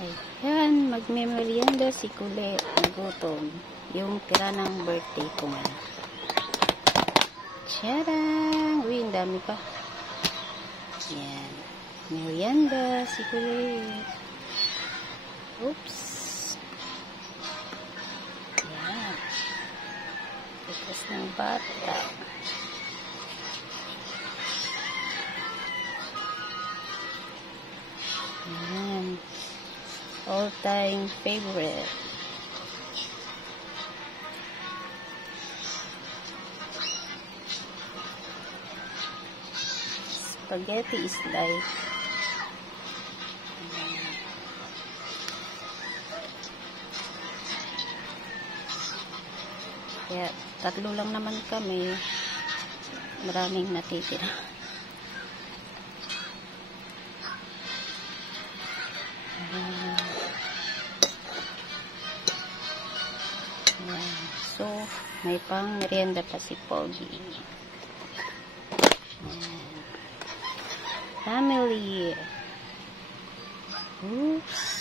Ayan, magmemorienda si Kulit. Nagutom. Yung tira ng birthday ko ngayon. Tiyarang! Uy, ang dami pa. Ayan. Merienda si Kulit. Oops. Ayan. Tikas ng bata. Ayan. All-time favorite. Spaghetti is life. Kaya, 3 lang naman kami. Maraming natitira. So, may pang merienda pa si Pogi. Family. Oops.